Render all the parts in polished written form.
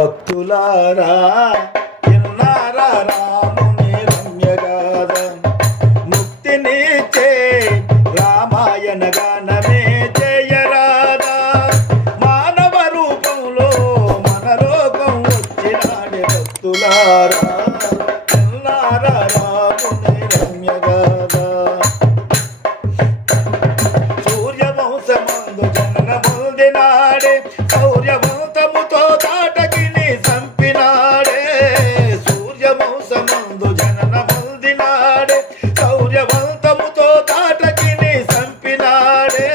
భక్తులారా విన్నారా రాముని రమ్యగాథ, ముక్తినిచ్చే రామాయణ గానమే జయరాధా. మానవ రూపంలో మన లోకం వచ్చినాడే భక్తులారా విన్నారా రాముని రమ్యగాథ. సూర్యవంశమందు జననమొందినాడే శౌర్యవంతముతో తాటకిని సంపినాడే. సూర్యవంశమందు జననమొందినాడే శౌర్యవంతముతో తాటకిని సంపినాడే.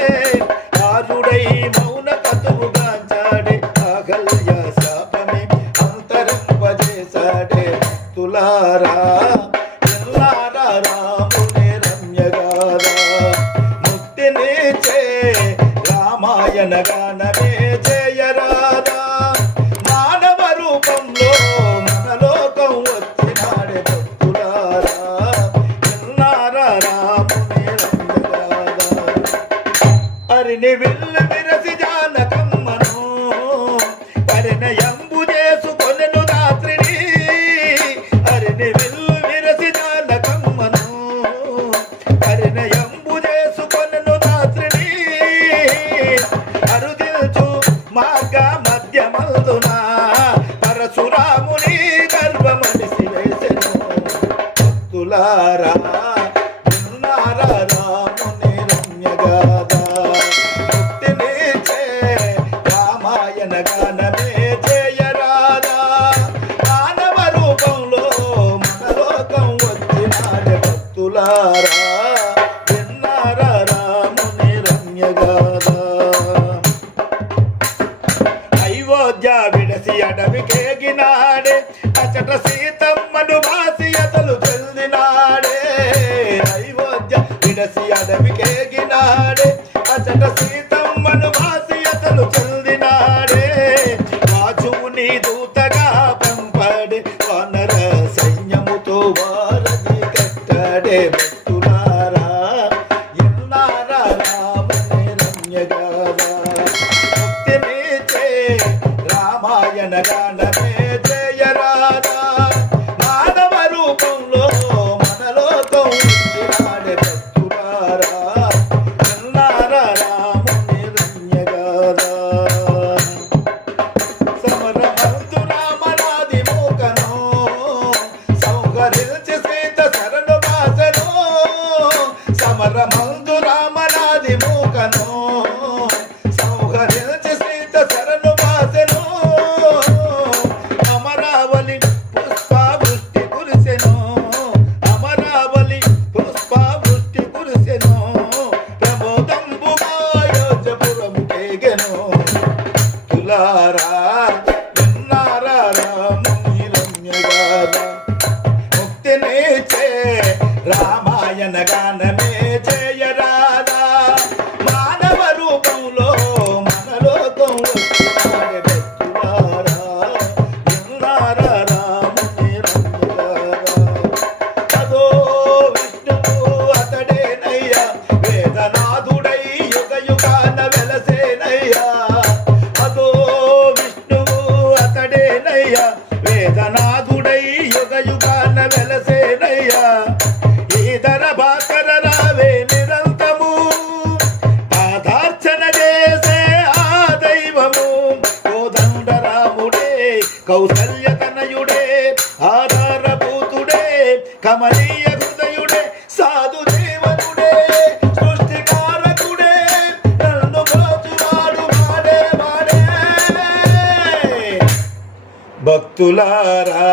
ఆరుడై మౌన కతువుగాంచాడే అహల్య శాపమే అంతరింపజేశాడే. భక్తులారా విన్నారా రాముని రమ్యగాథ, ముక్తినిచ్చే రామాయణ గానమే జయరాధా. మానవ రూపంలో మన లోకం వచ్చినాడే భక్తులారా విన్నారా రాముని రమ్యగాథ. అరిని విల్లు విరసి జానకమ్మను పరిణయంబు చేసుకొనెను రాత్రిని. అరిని విల్లు విరసి జానకమ్మను పరిణయంబు చేసుకొనెను రాత్రిని. అరుదిల్చు మార్గ మధ్యమందున పరశురాముని గర్భమనిసి వేసెను. భక్తులారా విన్నారా రాముని రమ్యగాథ, ముక్తినిచ్చే రామాయణ గానమే జయరాధా. మానవ రూపంలో మన లోకం వచ్చినాడే భక్తులారా విన్నారా రాముని రమ్యగాథ. అయోధ్య విడసి అడవికేగినాడే అచట సీతమ్మను బాసి అతలు చెందినాడే. అయోధ్య విడసి అడవికేగినాడే అచట సీతమ్మను బాసి అతలు చెందినాడే. వాచుని దూతగా పంపడే వానర సైన్యముతో వారధి కట్టాడే. భక్తులారా విన్నారా రాముని రమ్యగాథ, ముక్తినిచ్చే రామాయణ గానమే జయరాధా. మానవ రూపంలో మన లోకం వచ్చినాడే భక్తులారా విన్నారా రాముని రమ్యగాథ. సమరమందు రామనాది మూకను సౌకర్యించి సీత శరణు బాసెను. సమరమందు రామనాది మూకను సౌకర్యించి సీత శరణు బాసెను. అమరావళి పుష్పవృష్టి కురిసెను. అమరావళి పుష్పవృష్టి కురిసెను. ప్రమోదంబుగా అయోధ్యపురము కేగెను. భక్తులారా విన్నారా రాముని రమ్యగాథ, ముక్తినిచ్చే రామాయణ గానమే జయరాధా. మానవ రూపంలో మన లోకం వచ్చినాడే భక్తులారా విన్నారా రాముని రమ్యగాథ. అదో విష్ణువు అతడేనయ్యా వేదనాథుడై యుగ యుగాన వెలసేనయ్యా. అదో విష్ణువు అతడేనయ్యా వేదనాథుడై యుగ యుగాన వెలసేనయ్యా. ఈధర భాకర రావే నిరంతము పాదార్చన చేసే ఆ దైవము. కోదండ రాముడే కౌసల్య తనయుడే ఆధారభూతుడే కమనీయ హృదయుడే సాధు జీవనుడే సృష్టికారకుడే నన్ను బ్రోచువాడు వాడే వాడే. భక్తులారా